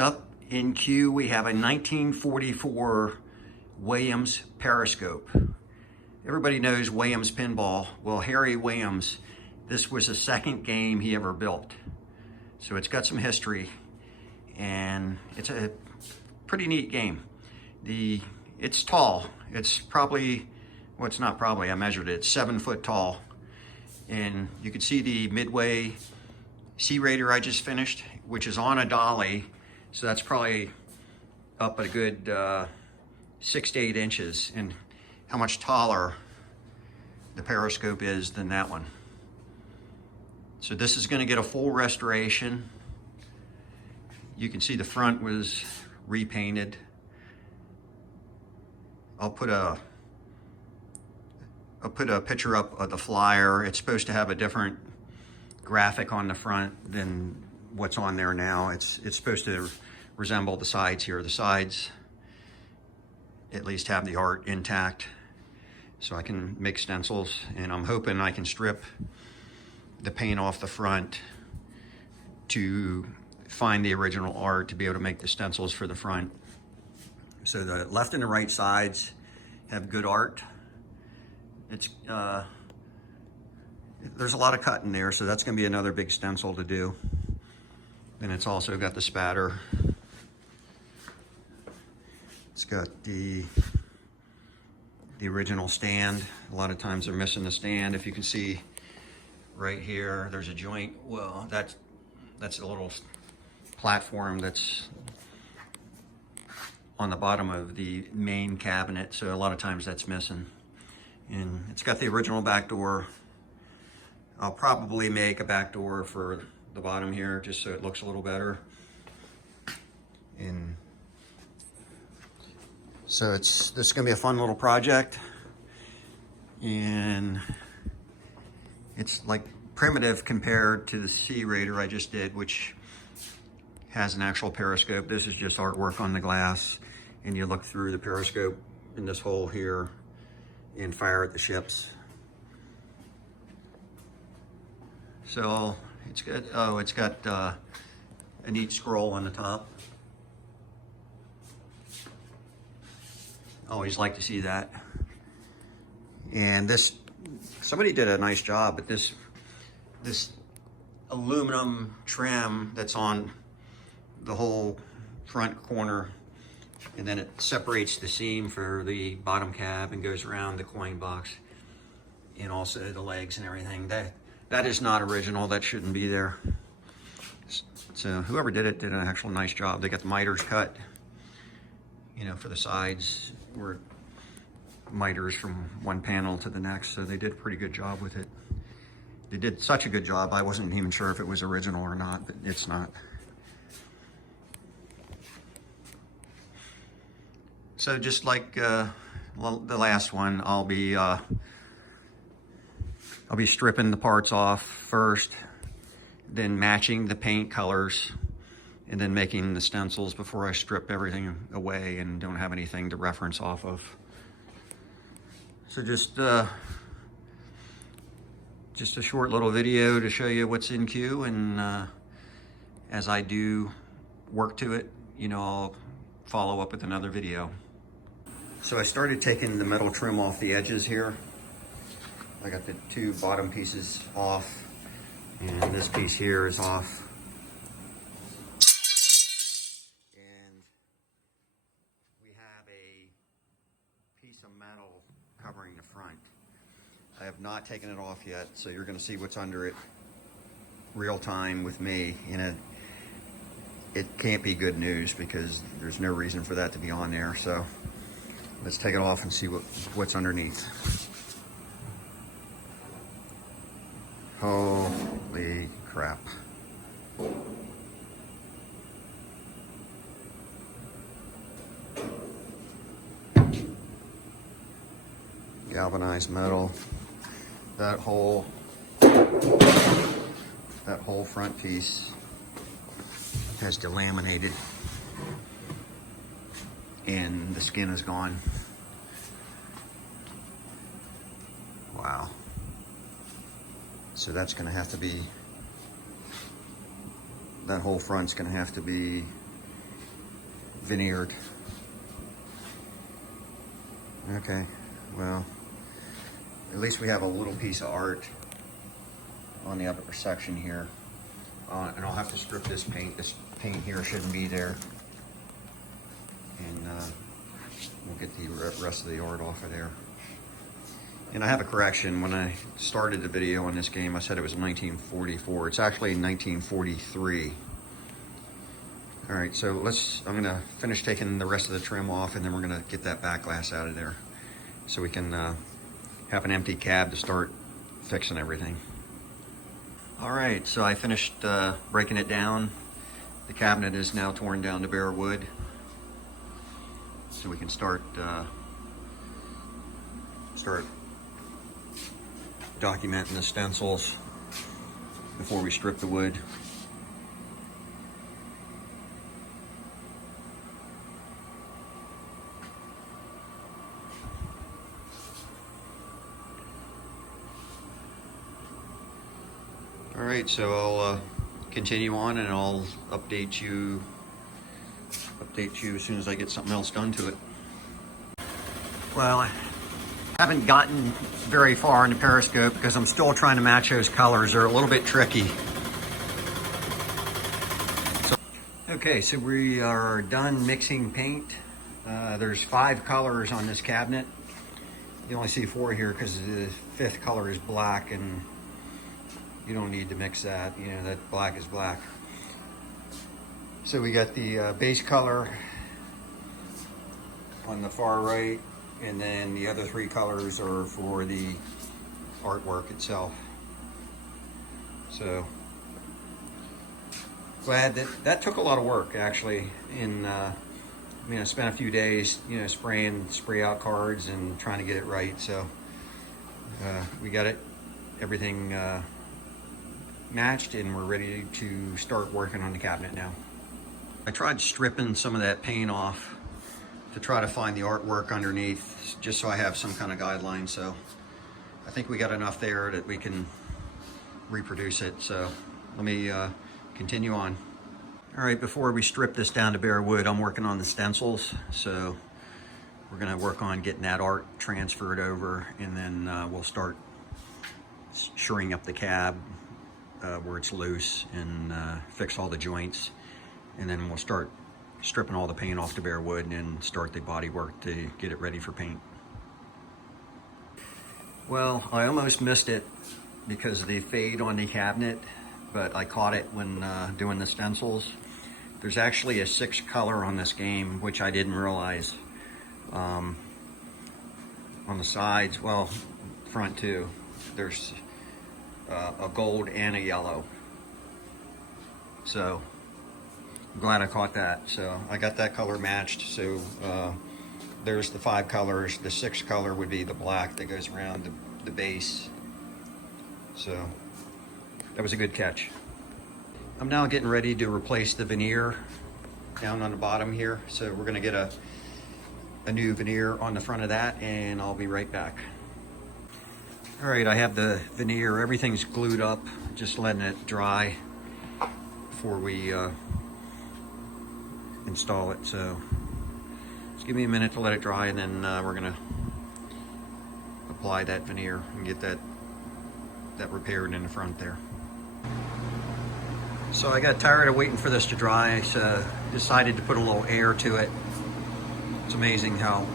up in queue, we have a 1944 Williams Periscope. Everybody knows Williams pinball. Well, Harry Williams, this was the second game he ever built. So it's got some history, and it's a pretty neat game. It's tall. It's probably, well, it's not probably, I measured it, it's 7 foot tall. And you can see the Midway Sea Raider I just finished, which is on a dolly. So that's probably up at a good 6 to 8 inches, and how much taller the Periscope is than that one. So this is going to get a full restoration. You can see the front was repainted. I'll put a picture up of the flyer. It's supposed to have a different graphic on the front than what's on there now. It's supposed to resemble the sides here. The sides at least have the art intact, so I can make stencils, and I'm hoping I can strip the paint off the front to find the original art to be able to make the stencils for the front. So the left and the right sides have good art. It's there's a lot of cut in there, so that's going to be another big stencil to do. And it's also got the spatter. It's got the original stand. A lot of times they're missing the stand. If you can see right here, there's a joint. Well, that's a little platform that's on the bottom of the main cabinet, so a lot of times that's missing. And it's got the original back door. I'll probably make a back door for the bottom here, just so it looks a little better. And so this is gonna be a fun little project. And it's like primitive compared to the Sea Raider I just did, which has an actual periscope. This is just artwork on the glass, and you look through the periscope in this hole here and fire at the ships. So it's good. Oh, it's got a neat scroll on the top. Always like to see that. And this, somebody did a nice job, but this aluminum trim that's on the whole front corner, and then it separates the seam for the bottom cab and goes around the coin box, and also the legs and everything. That is not original. That shouldn't be there. So whoever did it did an actual nice job. They got the miters cut, you know, for the sides were miters from one panel to the next. So they did a pretty good job with it. They did such a good job, I wasn't even sure if it was original or not, but it's not. So just like the last one, I'll be stripping the parts off first, then matching the paint colors, and then making the stencils before I strip everything away and don't have anything to reference off of. So just a short little video to show you what's in queue, and as I do work to it, you know, I'll follow up with another video. So I started taking the metal trim off the edges here. I got the 2 bottom pieces off, and this piece here is off. And we have a piece of metal covering the front. I have not taken it off yet, so you're gonna see what's under it real time with me. And it can't be good news, because there's no reason for that to be on there. So let's take it off and see what's underneath. Holy crap. Galvanized metal. That whole front piece has delaminated, and the skin is gone. Wow. So that's gonna have to be, that whole front's gonna have to be veneered. Okay, well, at least we have a little piece of art on the upper section here. And I'll have to strip this paint. This paint here shouldn't be there. And we'll get the rest of the art off of there. And I have a correction. When I started the video on this game, I said it was 1944. It's actually 1943. All right, so I'm gonna finish taking the rest of the trim off, and then we're gonna get that back glass out of there so we can have an empty cab to start fixing everything. All right, so I finished breaking it down. The cabinet is now torn down to bare wood. So we can start documenting the stencils before we strip the wood. All right, so I'll continue on, and I'll update you as soon as I get something else done to it. Well, I haven't gotten very far in the Periscope because I'm still trying to match those colors. They're a little bit tricky. Okay, so we are done mixing paint. There's 5 colors on this cabinet. You only see 4 here because the 5th color is black, and you don't need to mix that. You know, that black is black. So we got the base color on the far right, and then the other 3 colors are for the artwork itself. So glad that took a lot of work, actually. I spent a few days, spraying spray out cards and trying to get it right. So we got everything matched, and we're ready to start working on the cabinet now. I tried stripping some of that paint off to try to find the artwork underneath, just so I have some kind of guideline. So I think we got enough there that we can reproduce it. So let me continue on. All right, before we strip this down to bare wood, I'm working on the stencils. So we're gonna work on getting that art transferred over, and then we'll start shoring up the cab where it's loose, and fix all the joints. And then we'll start stripping all the paint off to bare wood, and then start the body work to get it ready for paint. Well, I almost missed it because of the fade on the cabinet, but I caught it when doing the stencils. There's actually a 6th color on this game, which I didn't realize. On the sides, well, front too, there's a gold and a yellow. So I'm glad I caught that. So I got that color matched. So there's the 5 colors. The 6th color would be the black that goes around the base. So that was a good catch. I'm now getting ready to replace the veneer down on the bottom here. So we're gonna get a new veneer on the front of that, and I'll be right back. All right, I have the veneer. Everything's glued up, just letting it dry before we install it. So just give me a minute to let it dry, and then we're gonna apply that veneer and get that repaired in the front there. So I got tired of waiting for this to dry, so decided to put a little air to it. It's amazing how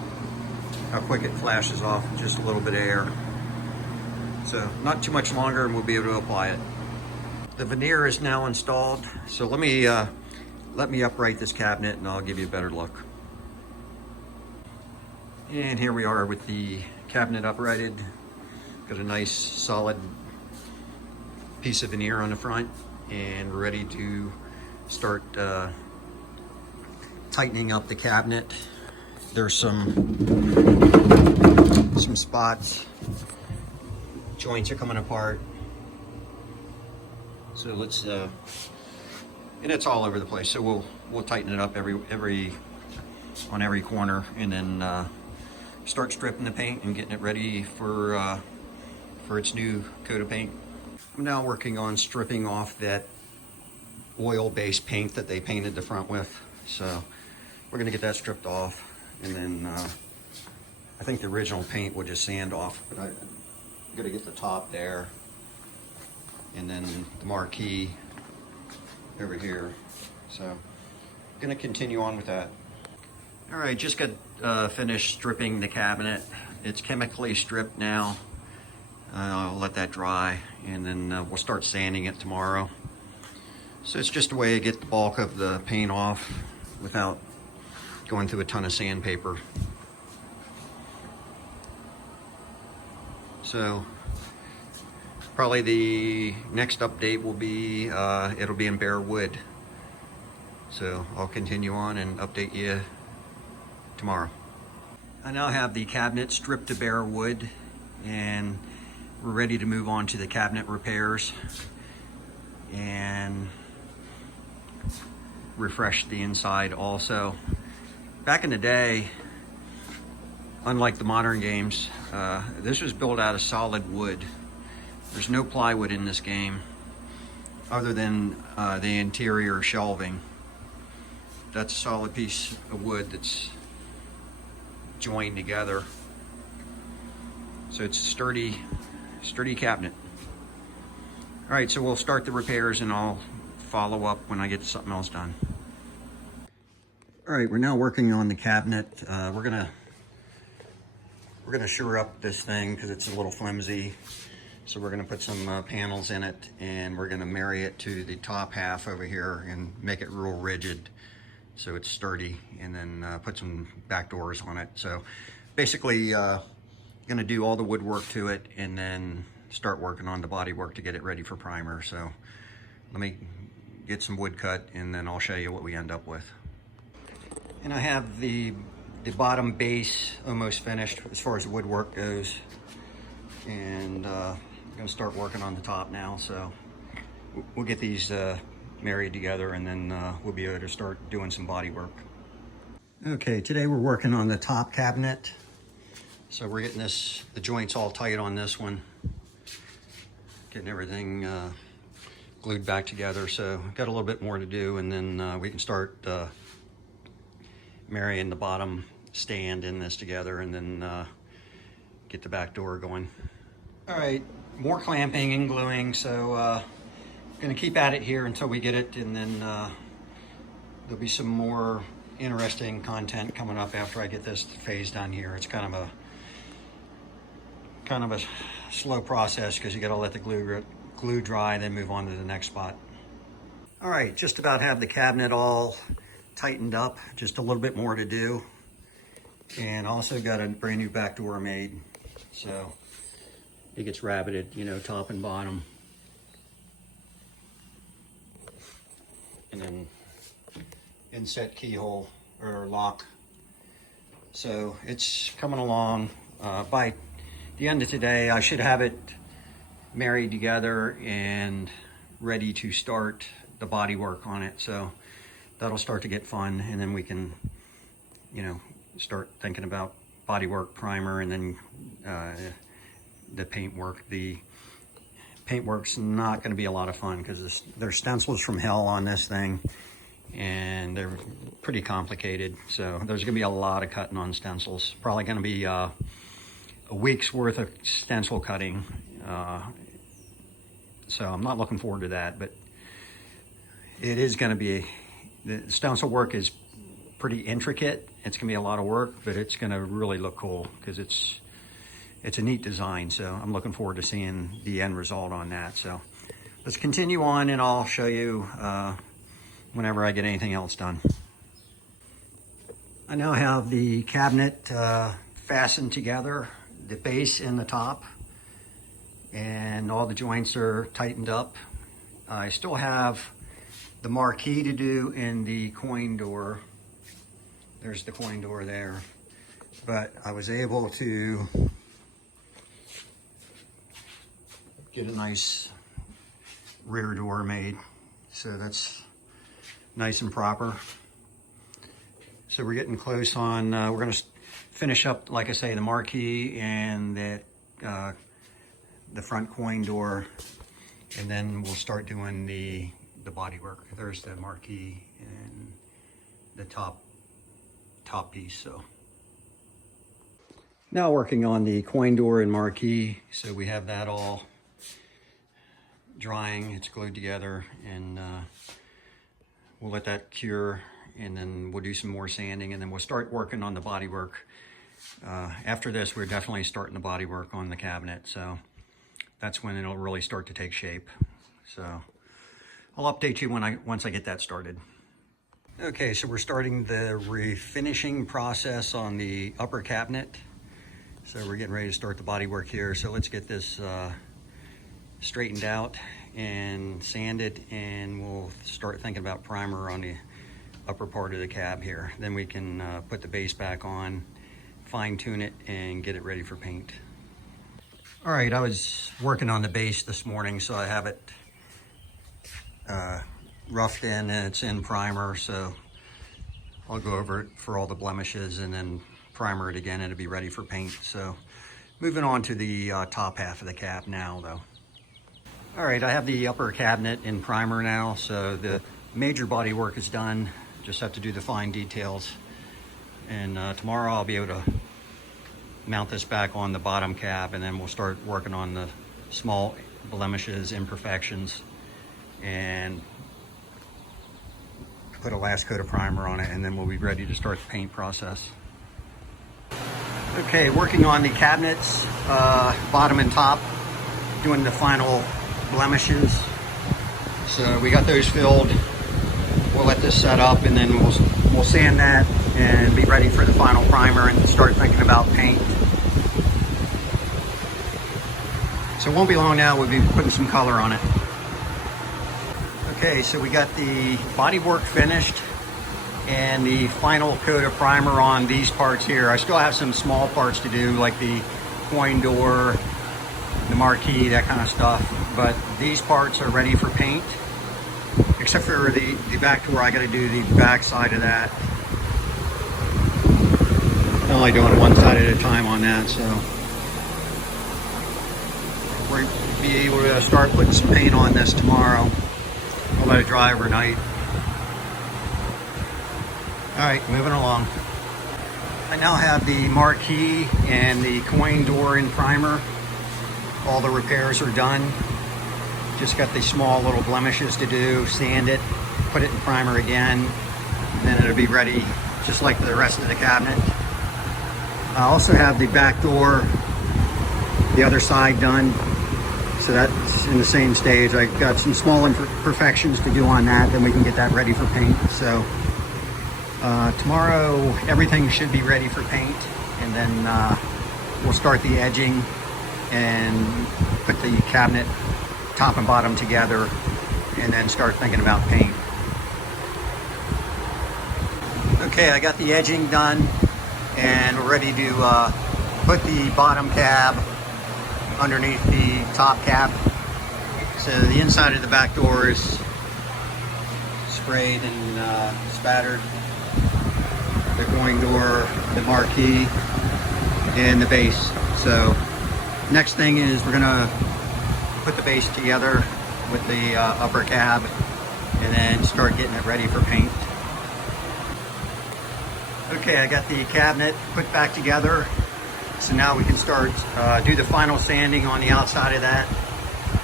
quick it flashes off, just a little bit of air. So not too much longer, and we'll be able to apply it. The veneer is now installed, so let me upright this cabinet, and I'll give you a better look. And here we are with the cabinet uprighted. Got a nice solid piece of veneer on the front, and we're ready to start tightening up the cabinet. There's some spots. Joints are coming apart. So let's and it's all over the place. So we'll tighten it up on every corner, and then start stripping the paint and getting it ready for its new coat of paint. I'm now working on stripping off that oil-based paint that they painted the front with. So we're gonna get that stripped off, and then I think the original paint will just sand off, but I'm gonna get the top there, and then the marquee over here. So I'm gonna continue on with that. All right, just got finished stripping the cabinet. It's chemically stripped now. I'll let that dry, and then we'll start sanding it tomorrow. So it's just a way to get the bulk of the paint off without going through a ton of sandpaper. So probably the next update will be, it'll be in bare wood. So I'll continue on and update you tomorrow. I now have the cabinet stripped to bare wood, and we're ready to move on to the cabinet repairs and refresh the inside also. Back in the day, unlike the modern games, this was built out of solid wood. There's no plywood in this game other than the interior shelving. That's a solid piece of wood that's joined together. So it's sturdy cabinet. All right, so we'll start the repairs and I'll follow up when I get something else done. All right, we're now working on the cabinet. We're gonna shore up this thing because it's a little flimsy. So we're gonna put some panels in it, and we're gonna marry it to the top half over here and make it real rigid so it's sturdy, and then put some back doors on it. So basically gonna do all the woodwork to it and then start working on the body work to get it ready for primer. So let me get some wood cut, and then I'll show you what we end up with. And I have the bottom base almost finished as far as the woodwork goes, and I'm gonna start working on the top now. So we'll get these married together, and then we'll be able to start doing some body work. Okay, today we're working on the top cabinet. So we're getting the joints all tight on this one, getting everything glued back together. So got a little bit more to do, and then we can start marrying the bottom stand in this together, and then get the back door going. All right, more clamping and gluing. So gonna keep at it here until we get it, and then there'll be some more interesting content coming up after I get this phase done here. It's kind of a slow process because you got to let the glue dry, then move on to the next spot. All right, just about have the cabinet all tightened up, just a little bit more to do, and also got a brand new back door made. So it gets rabbited, you know, top and bottom, and then inset keyhole or lock. So it's coming along. By the end of today, I should have it married together and ready to start the body work on it. So that'll start to get fun, and then we can, you know, start thinking about body work, primer, and then the paint work. The paint work's not going to be a lot of fun because there's stencils from hell on this thing, and they're pretty complicated. So there's going to be a lot of cutting on stencils. Probably going to be a week's worth of stencil cutting. So I'm not looking forward to that, but it is going to be, the stencil work is pretty intricate. It's going to be a lot of work, but it's going to really look cool because it's a neat design. So I'm looking forward to seeing the end result on that. So let's continue on, and I'll show you whenever I get anything else done. I now have the cabinet fastened together, the base and the top, and all the joints are tightened up. I still have the marquee to do in the coin door. There's the coin door there. But I was able to get a nice rear door made. So that's nice and proper. So we're getting close on, we're gonna finish up, like I say, the marquee and the front coin door, and then we'll start doing the body work. There's the marquee and the top top piece. So now working on the coin door and marquee. So we have that all drying, it's glued together, and we'll let that cure, and then we'll do some more sanding, and then we'll start working on the bodywork. After this, we're definitely starting the bodywork on the cabinet, so that's when it'll really start to take shape. So I'll update you once I get that started. Okay, so we're starting the refinishing process on the upper cabinet. So we're getting ready to start the bodywork here. So let's get this straightened out and sanded, and we'll start thinking about primer on the upper part of the cab here. Then we can put the base back on, fine tune it, and get it ready for paint. All right, I was working on the base this morning, so I have it roughed in, and it's in primer, so I'll go over it for all the blemishes and then primer it again, and it'll be ready for paint. So moving on to the top half of the cab now though. All right, I have the upper cabinet in primer now, so the major body work is done. Just have to do the fine details, and tomorrow I'll be able to mount this back on the bottom cab, and then we'll start working on the small blemishes, imperfections, and put a last coat of primer on it, and then we'll be ready to start the paint process. Okay, working on the cabinets, bottom and top, doing the final blemishes. So we got those filled. We'll let this set up, and then we'll sand that and be ready for the final primer and start thinking about paint. So it won't be long now, we'll be putting some color on it. Okay, so we got the bodywork finished and the final coat of primer on these parts here. I still have some small parts to do, like the coin door, the marquee, that kind of stuff, but these parts are ready for paint, except for the back door. I got to do the back side of that. I'm only doing one side at a time on that, so we'll be able to start putting some paint on this tomorrow. I'll let it dry overnight. All right, moving along. I now have the marquee and the coin door in primer. All the repairs are done. Just got the small little blemishes to do, sand it, put it in primer again, and then it'll be ready just like the rest of the cabinet. I also have the back door, the other side done, so that's in the same stage. I got some small imperfections to do on that, then we can get that ready for paint. So tomorrow everything should be ready for paint, and then we'll start the edging and put the cabinet top and bottom together, and then start thinking about paint. Okay, I got the edging done, and we're ready to put the bottom cab underneath the top cab. So the inside of the back door is sprayed and spattered. The coin door, the marquee, and the base. So next thing is we're gonna put the base together with the upper cab, and then start getting it ready for paint. Okay, I got the cabinet put back together, so now we can start do the final sanding on the outside of that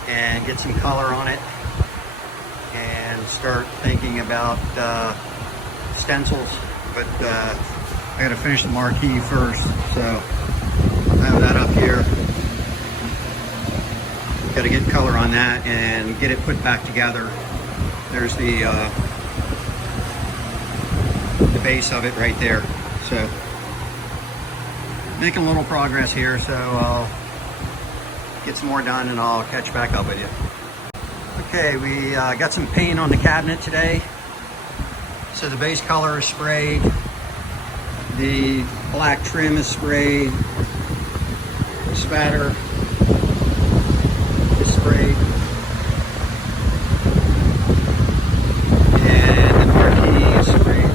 and get some color on it, and start thinking about stencils. But I gotta finish the marquee first, so I have that up here. Got to get color on that and get it put back together. There's the base of it right there. So making a little progress here, so I'll get some more done and I'll catch back up with you. Okay, we got some paint on the cabinet today. So the base color is sprayed, the black trim is sprayed, the spatter is sprayed, and the marquee is sprayed.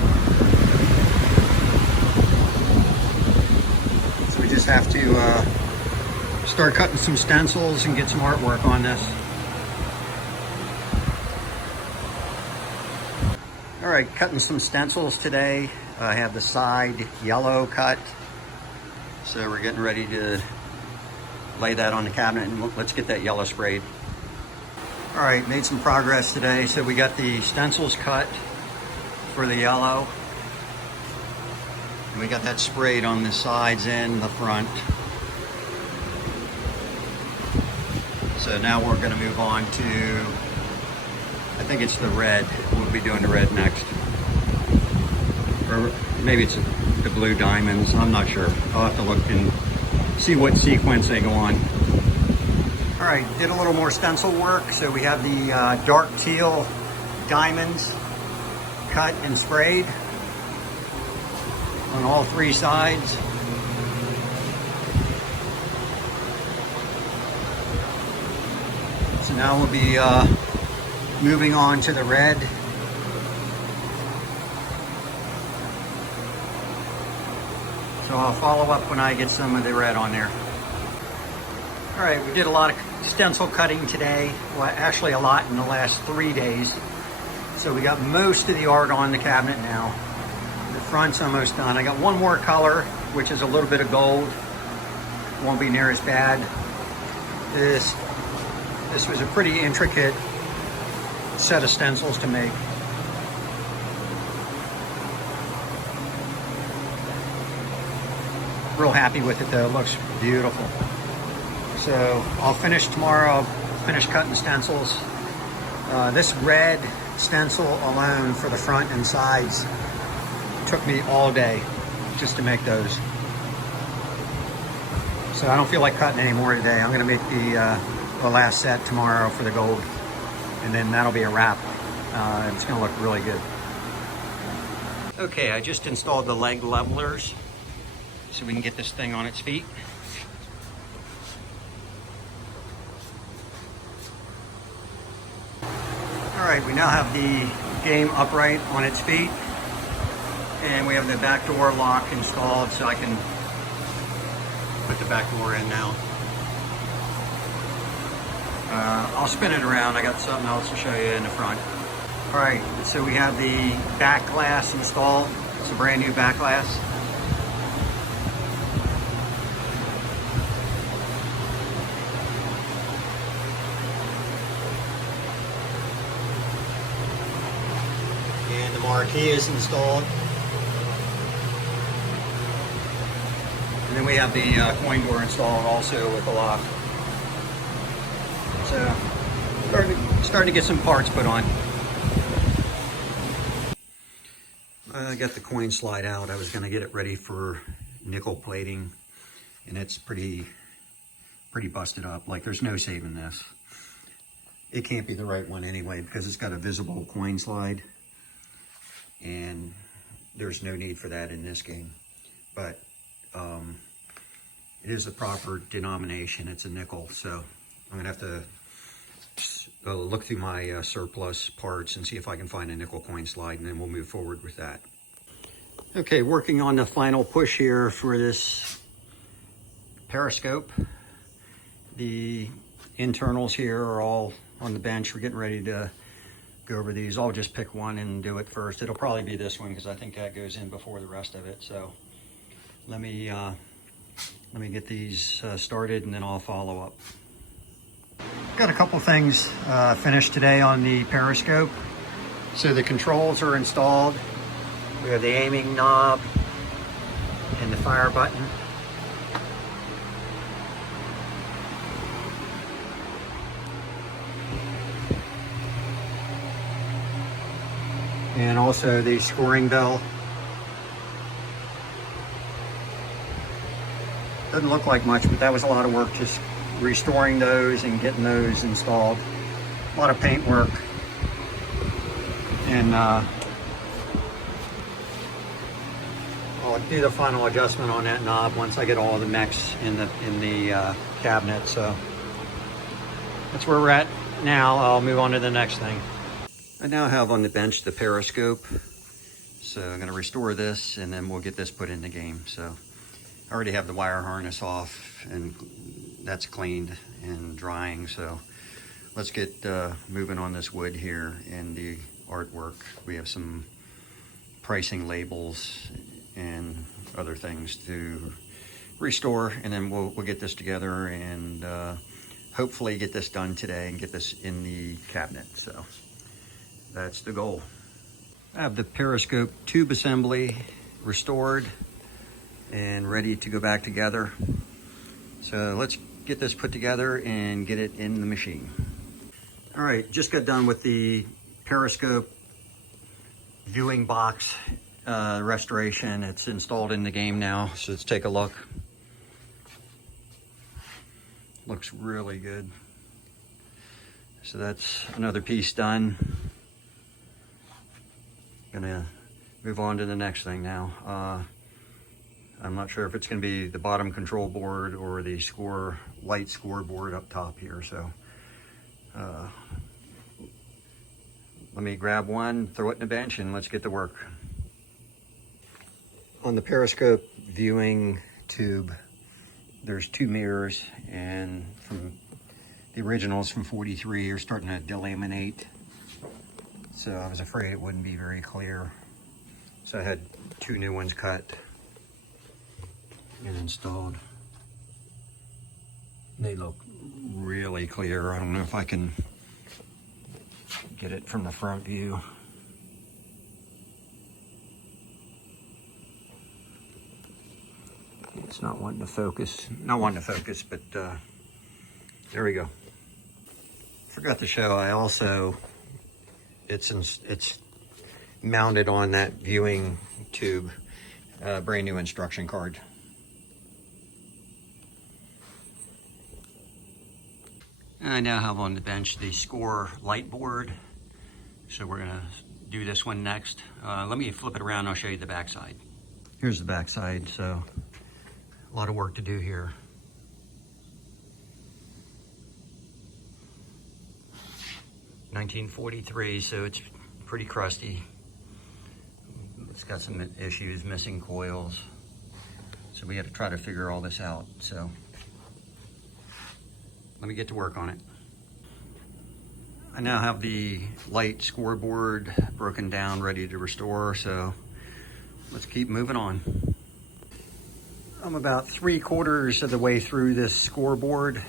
So we just have to start cutting some stencils and get some artwork on this. All right, cutting some stencils today. I have the side yellow cut. So we're getting ready to lay that on the cabinet, and let's get that yellow sprayed. All right, made some progress today. So we got the stencils cut for the yellow. And we got that sprayed on the sides and the front. So now we're gonna move on to, I think it's the red. We'll be doing the red next. Or maybe it's the blue diamonds, I'm not sure. I'll have to look and see what sequence they go on. All right, did a little more stencil work. So we have the dark teal diamonds cut and sprayed on all three sides. So now we'll be moving on to the red. So I'll follow up when I get some of the red on there. All right, we did a lot of stencil cutting today. Well, actually a lot in the last 3 days. So we got most of the art on the cabinet now. The front's almost done. I got one more color, which is a little bit of gold. Won't be near as bad. This was a pretty intricate set of stencils to make. Real happy with it though, it looks beautiful. So I'll finish tomorrow, I'll finish cutting the stencils. This red stencil alone for the front and sides took me all day just to make those. So I don't feel like cutting any more today. I'm gonna make the last set tomorrow for the gold, and then that'll be a wrap. It's gonna look really good. Okay, I just installed the leg levelers so we can get this thing on its feet. All right, we now have the game upright on its feet, and we have the back door lock installed, so I can put the back door in now. I'll spin it around. I got something else to show you in the front. All right, so we have the back glass installed. It's a brand new back glass. And the marquee is installed. And then we have the coin door installed also with a lock. So starting to get some parts put on. I got the coin slide out. I was going to get it ready for nickel plating, and it's pretty busted up. Like, there's no saving this. It can't be the right one anyway because it's got a visible coin slide, and there's no need for that in this game. But it is the proper denomination. It's a nickel, so I'm gonna have to look through my surplus parts and see if I can find a nickel coin slide, and then we'll move forward with that. Okay, working on the final push here for this Periscope. The internals here are all on the bench. We're getting ready to go over these. I'll just pick one and do it first. It'll probably be this one because I think that goes in before the rest of it. So let me get these started, and then I'll follow up. Got a couple things finished today on the Periscope. So the controls are installed. We have the aiming knob and the fire button. And also the scoring bell. Doesn't look like much, but that was a lot of work just restoring those and getting those installed. A lot of paint work. And I'll do the final adjustment on that knob once I get all the mechs in the cabinet. So that's where we're at now. I'll move on to the next thing. I now have on the bench the Periscope. So I'm going to restore this, and then we'll get this put in the game. So I already have the wire harness off, and that's cleaned and drying. So let's get moving on this wood here and the artwork. We have some pricing labels and other things to restore, and then we'll get this together and hopefully get this done today and get this in the cabinet. So that's the goal. I have the Periscope tube assembly restored and ready to go back together. So let's get this put together and get it in the machine. All right, just got done with the Periscope viewing box restoration. It's installed in the game now, so let's take a look. Looks really good. So that's another piece done. Gonna move on to the next thing now. I'm not sure if it's gonna be the bottom control board or the light scoreboard up top here. So let me grab one, throw it in the bench, and let's get to work. On the Periscope viewing tube, there's two mirrors, and from the originals from 43 are starting to delaminate. So I was afraid it wouldn't be very clear. So I had two new ones cut and installed. They look really clear. I don't know if I can get it from the front view. It's not wanting to focus. Not wanting to focus, but there we go. Forgot to show, I also, it's mounted on that viewing tube, brand new instruction card. And I now have on the bench the Score light board. So we're gonna do this one next. Let me flip it around, I'll show you the backside. Here's the backside, so a lot of work to do here. (1943), so it's pretty crusty. It's got some issues, missing coils. So we had to try to figure all this out. So let me get to work on it. I now have the light scoreboard broken down, ready to restore, so let's keep moving on. I'm about 3/4 of the way through this scoreboard.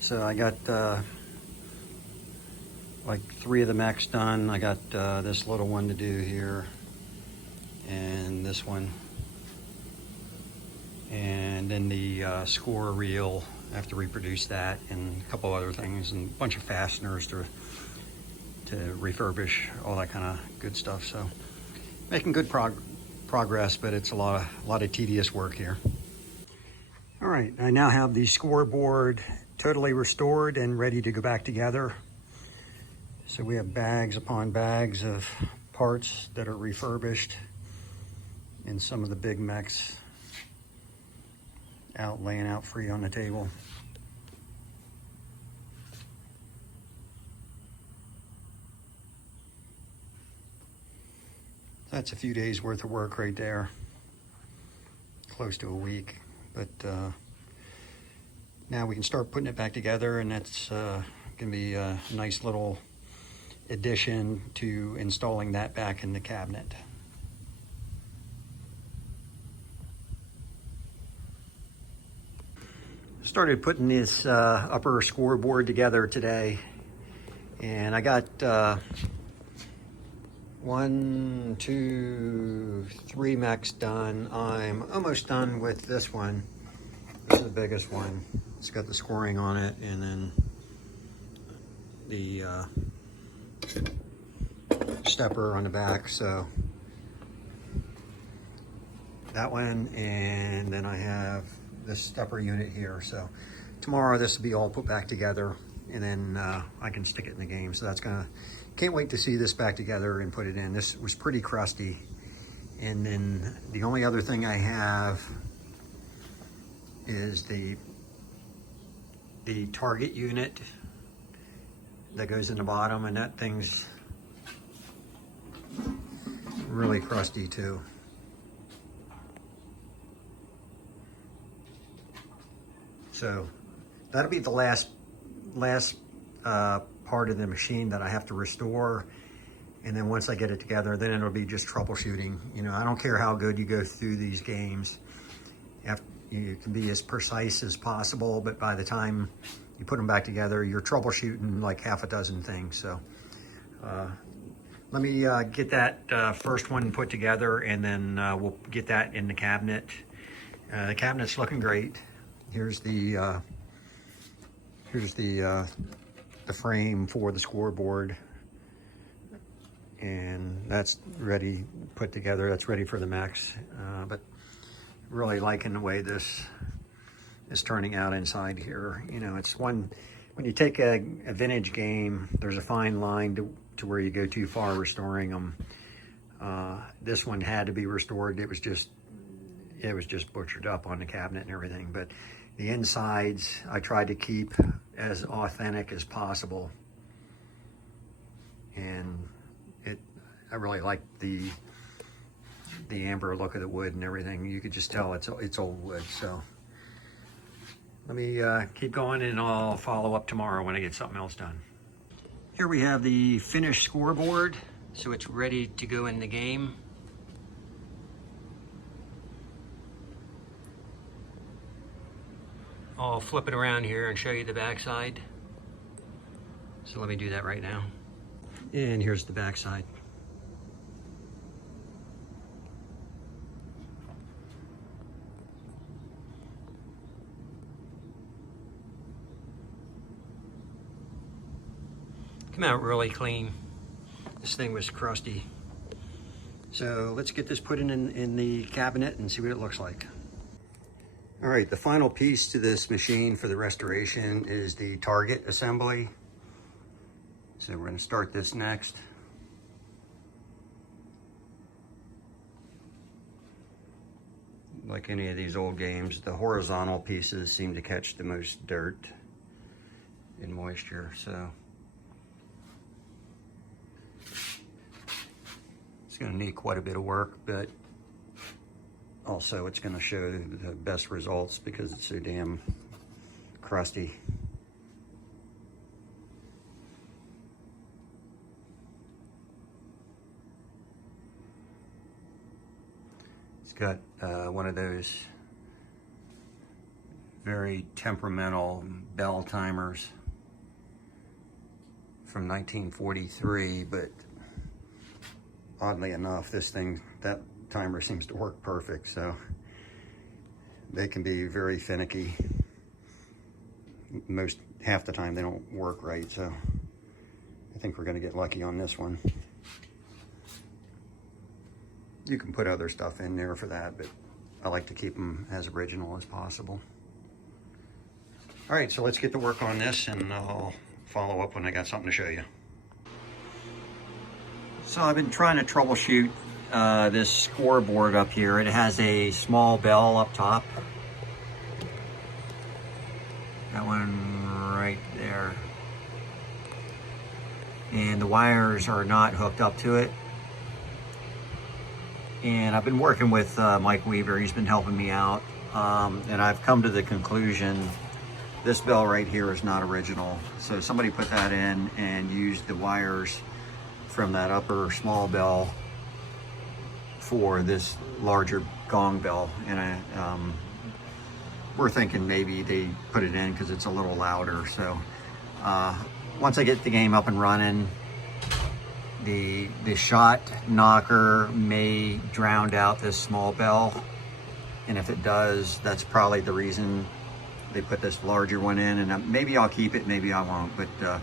So I got like 3 of the mechs done. I got this little one to do here, and this one. And then the score reel, I have to reproduce that, and a couple other things, and a bunch of fasteners to refurbish, all that kind of good stuff. So making good progress, but it's a lot of tedious work here. All right, I now have the scoreboard totally restored and ready to go back together. So we have bags upon bags of parts that are refurbished, and some of the big mechs laying out free on the table. That's a few days worth of work right there, close to a week. But now we can start putting it back together, and that's gonna be a nice little addition to installing that back in the cabinet. Started putting this upper scoreboard together today, and I got 1, 2, 3 mechs done. I'm almost done with this one. This is the biggest one. It's got the scoring on it, and then the stepper on the back. So that one, and then I have this stepper unit here. So tomorrow this will be all put back together, and then I can stick it in the game. So that's can't wait to see this back together and put it in. This was pretty crusty. And then the only other thing I have is the target unit that goes in the bottom, and that thing's really crusty too. So that'll be the last part of the machine that I have to restore. And then once I get it together, then it'll be just troubleshooting. You know, I don't care how good you go through these games. You can be as precise as possible, but by the time you put them back together, you're troubleshooting like half a dozen things. So let me get that first one put together, and then we'll get that in the cabinet. The cabinet's looking great. Here's the frame for the scoreboard, and that's ready, put together. That's ready for the mechs. But really liking the way this is turning out inside here. You know, it's when you take a vintage game, there's a fine line to where you go too far restoring them. This one had to be restored. It was just butchered up on the cabinet and everything. But the insides, I tried to keep as authentic as possible. And I really like the amber look of the wood and everything. You could just tell it's old wood. So let me keep going, and I'll follow up tomorrow when I get something else done. Here we have the finished scoreboard, so it's ready to go in the game. I'll flip it around here and show you the backside. So let me do that right now. And here's the backside. Come out really clean. This thing was crusty. So let's get this put in the cabinet and see what it looks like. All right, the final piece to this machine for the restoration is the target assembly. So we're gonna start this next. Like any of these old games, the horizontal pieces seem to catch the most dirt and moisture, so it's gonna need quite a bit of work, but also it's gonna show the best results because it's so damn crusty. It's got one of those very temperamental bell timers from 1943, but oddly enough, that timer seems to work perfect, so they can be very finicky. Half the time they don't work right, so I think we're gonna get lucky on this one. You can put other stuff in there for that, but I like to keep them as original as possible. All right, so let's get to work on this, and I'll follow up when I got something to show you. So I've been trying to troubleshoot this scoreboard up here. It has a small bell up top. That one right there. And the wires are not hooked up to it. And I've been working with Mike Weaver. He's been helping me out. And I've come to the conclusion this bell right here is not original. So somebody put that in and used the wires from that upper small bell for this larger gong bell. And we're thinking maybe they put it in because it's a little louder. So once I get the game up and running, the shot knocker may drown out this small bell, and if it does, that's probably the reason they put this larger one in. And maybe I'll keep it, maybe I won't, but I'm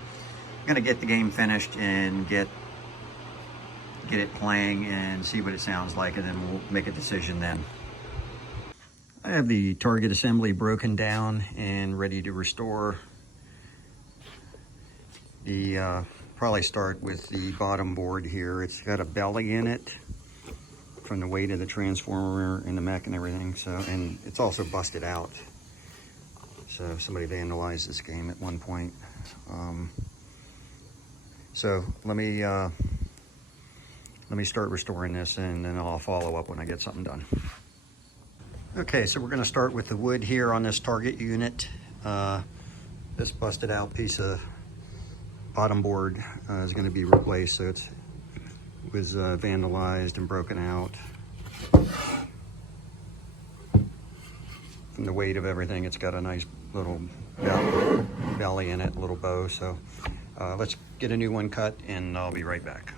gonna get the game finished and get it playing and see what it sounds like, and then we'll make a decision then. I have the target assembly broken down and ready to restore. Probably start with the bottom board here. It's got a belly in it from the weight of the transformer and the mech and everything. So, and it's also busted out. So somebody vandalized this game at one point. So let me start restoring this, and then I'll follow up when I get something done. Okay, so we're gonna start with the wood here on this target unit. This busted out piece of bottom board is going to be replaced, so it's was vandalized and broken out. From the weight of everything, it's got a nice little belly in it, little bow. So let's get a new one cut and I'll be right back.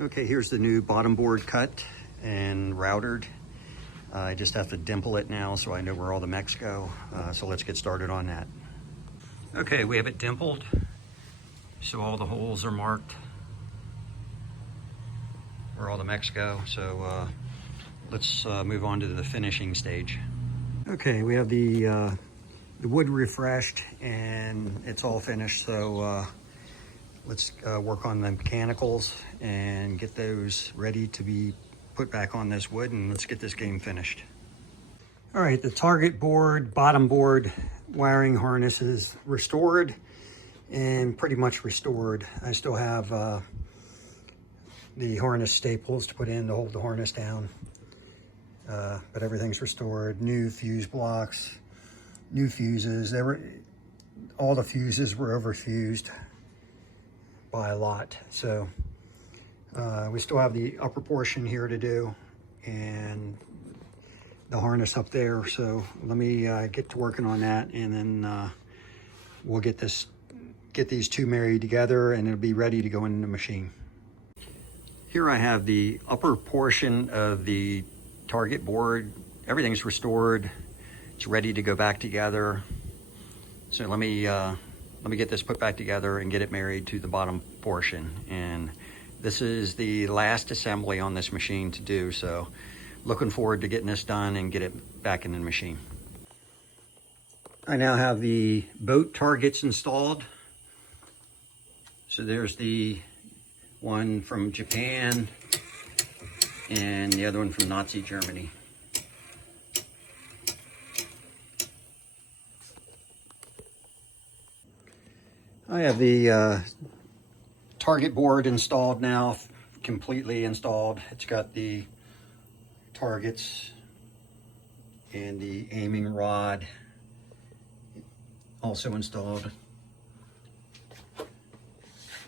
Okay, here's the new bottom board cut and routered. I just have to dimple it now so I know where all the mechs go. So let's get started on that. Okay, we have it dimpled. So all the holes are marked where all the mechs go. So let's move on to the finishing stage. Okay, we have the wood refreshed and it's all finished. So let's work on the mechanicals and get those ready to be put back on this wood, and let's get this game finished. All right, the target board, bottom board wiring harness is restored and pretty much restored. I still have the harness staples to put in to hold the harness down, but everything's restored. New fuse blocks, new fuses. All the fuses were overfused by a lot, so we still have the upper portion here to do and the harness up there. So let me get to working on that, and then we'll get these two married together and it'll be ready to go in the machine. Here I have the upper portion of the target board. Everything's restored. It's ready to go back together. So let me get this put back together and get it married to the bottom portion. And this is the last assembly on this machine to do. So looking forward to getting this done and get it back in the machine. I now have the boat targets installed. So there's the one from Japan and the other one from Nazi Germany. I have the target board installed now, completely installed. It's got the targets and the aiming rod also installed.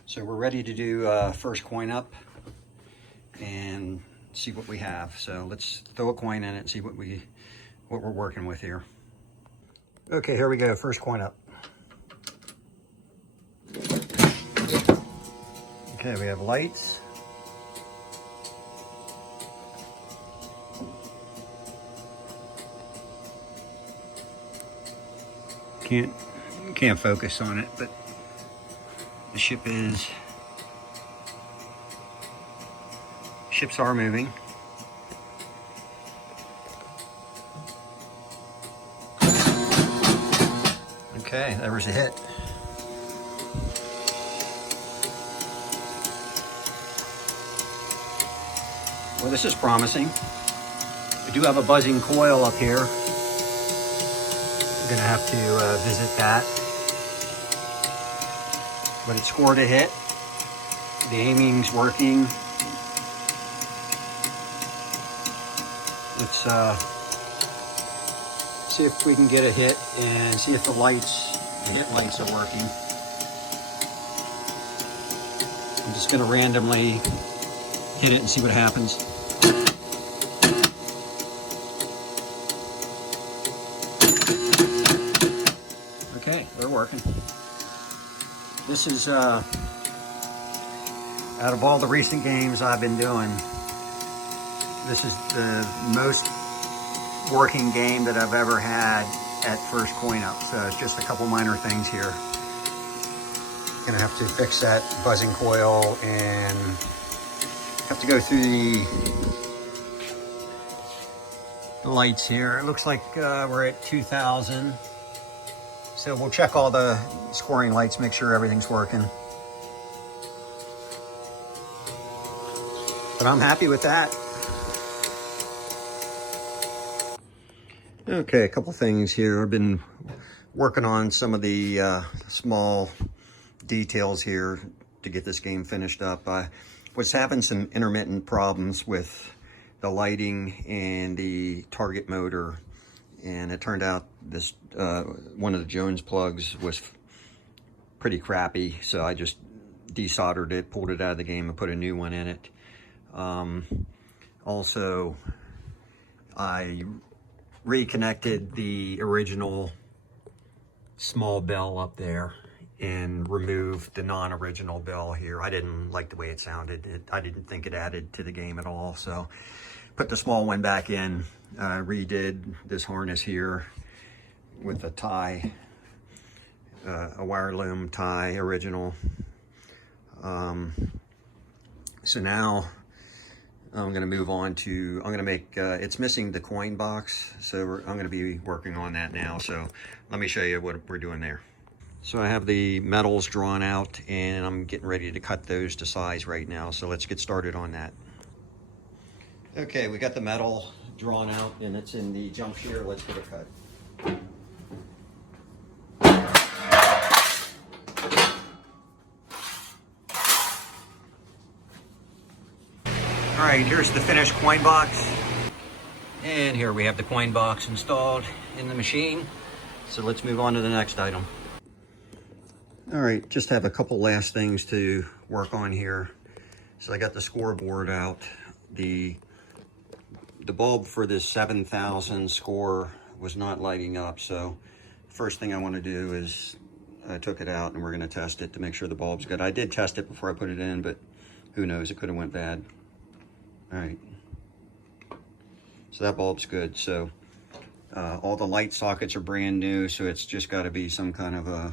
So we're ready to do first coin up and see what we have. So let's throw a coin in it and see what we're working with here. Okay, here we go, first coin up. Okay, we have lights. Can't focus on it, but the ships are moving. Okay, there was a hit. Well, this is promising. We do have a buzzing coil up here. I'm gonna have to visit that. But it scored a hit. The aiming's working. Let's see if we can get a hit and see if the hit lights are working. I'm just gonna randomly hit it and see what happens. Okay, they're working. This is, out of all the recent games I've been doing, this is the most working game that I've ever had at first coin up. So it's just a couple minor things here. Gonna have to fix that buzzing coil and have to go through the lights here. It looks like we're at 2,000. So we'll check all the scoring lights, make sure everything's working. But I'm happy with that. Okay, a couple things here. I've been working on some of the small details here to get this game finished up. I was having some intermittent problems with the lighting and the target motor, and it turned out this one of the Jones plugs was pretty crappy, so I just desoldered it, pulled it out of the game and put a new one in it. Also, I reconnected the original small bell up there and removed the non-original bell here. I didn't like the way it sounded. I didn't think it added to the game at all. So put the small one back in, redid this harness here with a tie, a wire loom tie original. So now I'm going to move on to, I'm going to make, it's missing the coin box, so I'm going to be working on that now. So let me show you what we're doing there. So I have the metals drawn out and I'm getting ready to cut those to size right now. So let's get started on that. Okay, we got the metal drawn out and it's in the jump shear. Let's give it a cut. All right, here's the finished coin box. And here we have the coin box installed in the machine. So let's move on to the next item. All right, just have a couple last things to work on here. So I got the scoreboard out. The bulb for this 7,000 score was not lighting up. So first thing I want to do is I took it out and we're going to test it to make sure the bulb's good. I did test it before I put it in, but who knows, it could have went bad. All right, so that bulb's good. So all the light sockets are brand new, so it's just got to be some kind of a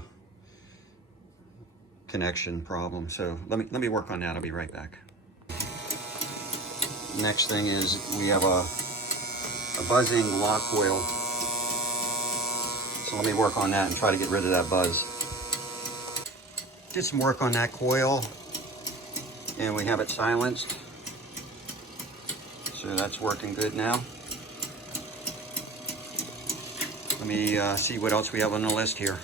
connection problem. So let me work on that. I'll be right back. Next thing is we have a buzzing lock coil. So let me work on that and try to get rid of that buzz. Did some work on that coil and we have it silenced. So that's working good now. Let me see what else we have on the list here.